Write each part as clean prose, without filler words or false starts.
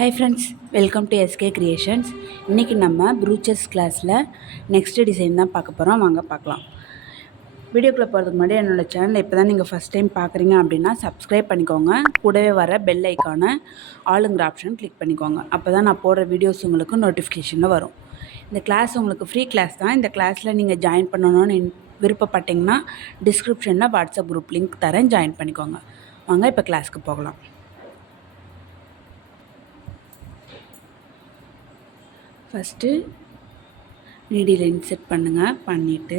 Hi friends, welcome to SK creations. இன்றைக்கி நம்ம ப்ரூச்சஸ் கிளாஸில் நெக்ஸ்ட்டு டிசைன் தான் பார்க்க போகிறோம். வாங்க பார்க்கலாம். வீடியோக்குள்ளே போகிறதுக்கு முன்னாடி என்னோடய சேனலை இப்போ தான் நீங்கள் ஃபஸ்ட் டைம் பார்க்குறீங்க அப்படின்னா சப்ஸ்கிரைப் பண்ணிக்கோங்க. கூடவே வர பெல் ஐக்கானை ஆளுங்கிற ஆப்ஷன் கிளிக் பண்ணிக்கோங்க. அப்போ தான் நான் போடுற வீடியோஸ் உங்களுக்கு நோட்டிஃபிகேஷனில் வரும். இந்த கிளாஸ் உங்களுக்கு ஃப்ரீ கிளாஸ் தான். இந்த கிளாஸில் நீங்கள் ஜாயின் பண்ணணும்னு விருப்பப்பட்டிங்கன்னா டிஸ்கிரிப்ஷனில் வாட்ஸ்அப் குரூப் லிங்க் தரேன், ஜாயின் பண்ணிக்கோங்க. வாங்க இப்போ கிளாஸ்க்கு போகலாம். ஃபஸ்ட்டு நீடில் இன்செர்ட் பண்ணுங்கள். பண்ணிவிட்டு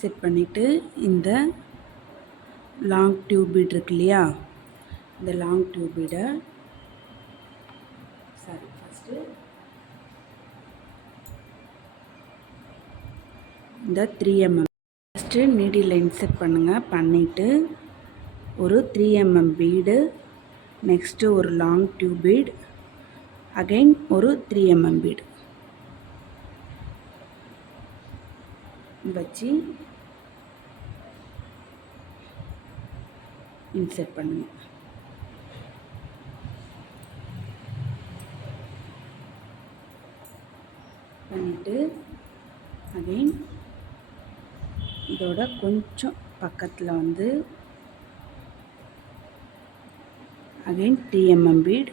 செட் பண்ணிவிட்டு இந்த லாங் டியூப் பீட் இருக்கு இல்லையா, இந்த லாங் டியூப் பீடை ஃபஸ்ட்டு இந்த 3 mm ஃபஸ்ட்டு நீடில் இன்செர்ட் பண்ணுங்கள். பண்ணிவிட்டு ஒரு 3 mm பீடு, நெக்ஸ்ட்டு ஒரு லாங் டியூப் பீட், அகைன் ஒரு 3 mm பீடு வச்சு இன்செர்ட் பண்ணுங்கள். பண்ணிவிட்டு அகைன் இதோட கொஞ்சம் பக்கத்தில் வந்து again 3 mm bead,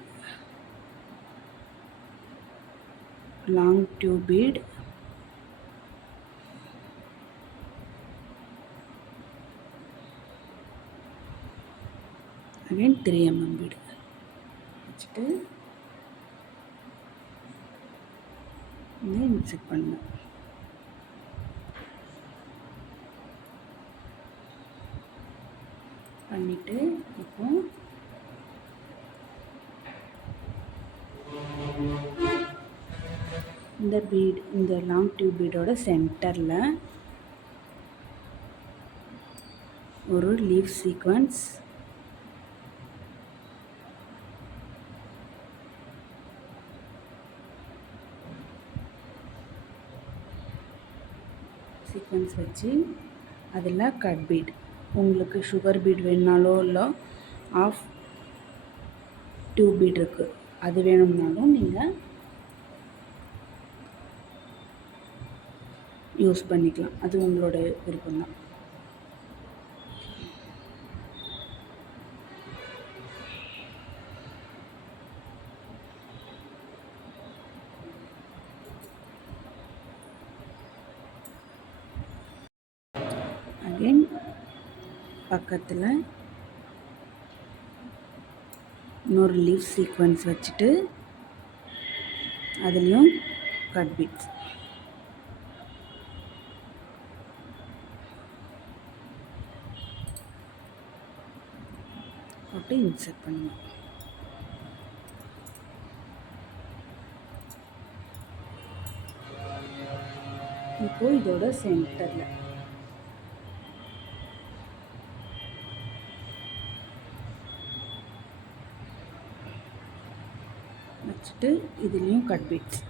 long tube bead, again 3 mm bead வச்சுட்டு இன்செர்ட் பண்ணுங்கள். பண்ணிவிட்டு இப்போ இந்த பீட், இந்த லாங் டியூப் பீடோட சென்டரில் ஒரு லீஃப் சீக்வன்ஸ், வச்சு அதில் கட் பீட், உங்களுக்கு சுகர் பீட் வேணுனாலோ இல்லை ஆஃப் டியூப் பீட் இருக்குது அது வேணும்னாலும் நீங்கள் யூஸ் பண்ணிக்கலாம். அது உங்களோட விருப்பம்தான். அகைன் பக்கத்தில் இன்னொரு லீஃப் சீக்வன்ஸ் வச்சுட்டு அதுலேயும் கட் பீட்ஸ் போட்டு இன்செர்ட் பண்ணுங்கள். இப்போது இதோட சென்டரில் வச்சுட்டு இதுலேயும் கட் பீட்ஸ்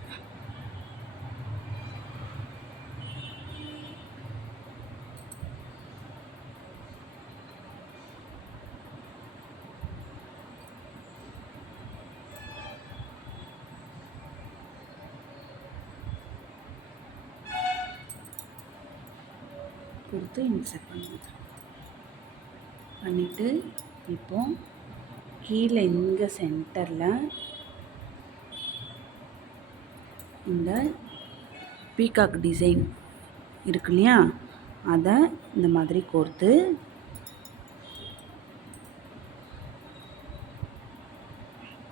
கொடுத்து இன்செர்ட் பண்ணுங்கள். பண்ணிவிட்டு இப்போது கீழே இங்கே சென்டரில் இந்த பீகாக் டிசைன் இருக்கு இல்லையா, அதை இந்த மாதிரி கோர்த்து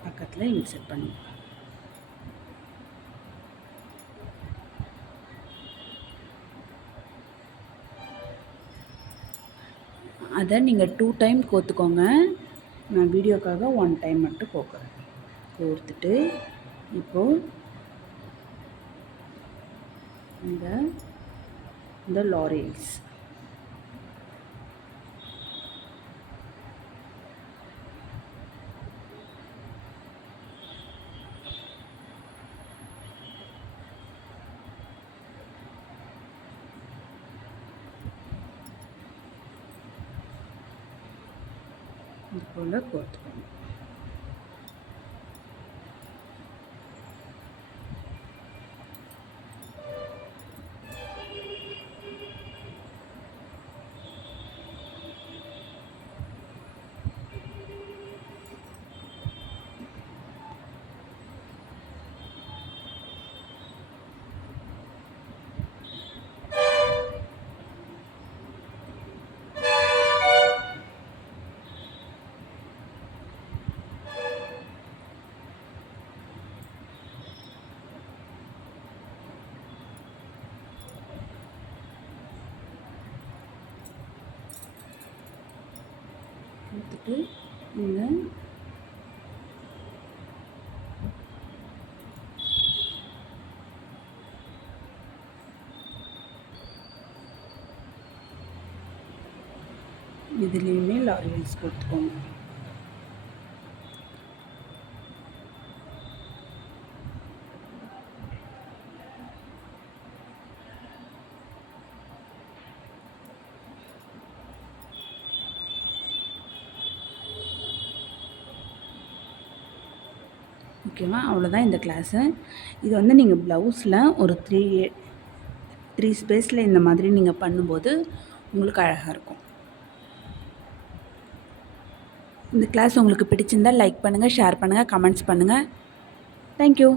பக்கத்தில் இன்செர்ட் பண்ணுங்கள். அதை நீங்கள் 2 டைம் கோர்த்துக்கோங்க. நான் வீடியோக்காக 1 டைம் மட்டும் கோர்க்குறேன். கோர்த்துட்டு இப்போது இந்த லாரியல்ஸ் இது போல் கோர்த்துக்கணும். எடுத்துட்டு நீங்கள் இதுலேயுமே லாரியல்ஸ் கொடுத்துக்கோங்க. ஓகேவா, அவ்வளோதான் இந்த கிளாஸு. இது வந்து நீங்கள் ப்ளவுஸில் ஒரு த்ரீ ஸ்பேஸில் இந்த மாதிரி நீங்கள் பண்ணும்போது உங்களுக்கு அழகாக இருக்கும். இந்த கிளாஸ் உங்களுக்கு பிடிச்சிருந்தால் லைக் பண்ணுங்கள், ஷேர் பண்ணுங்கள், கமெண்ட்ஸ் பண்ணுங்கள். தேங்க்யூ.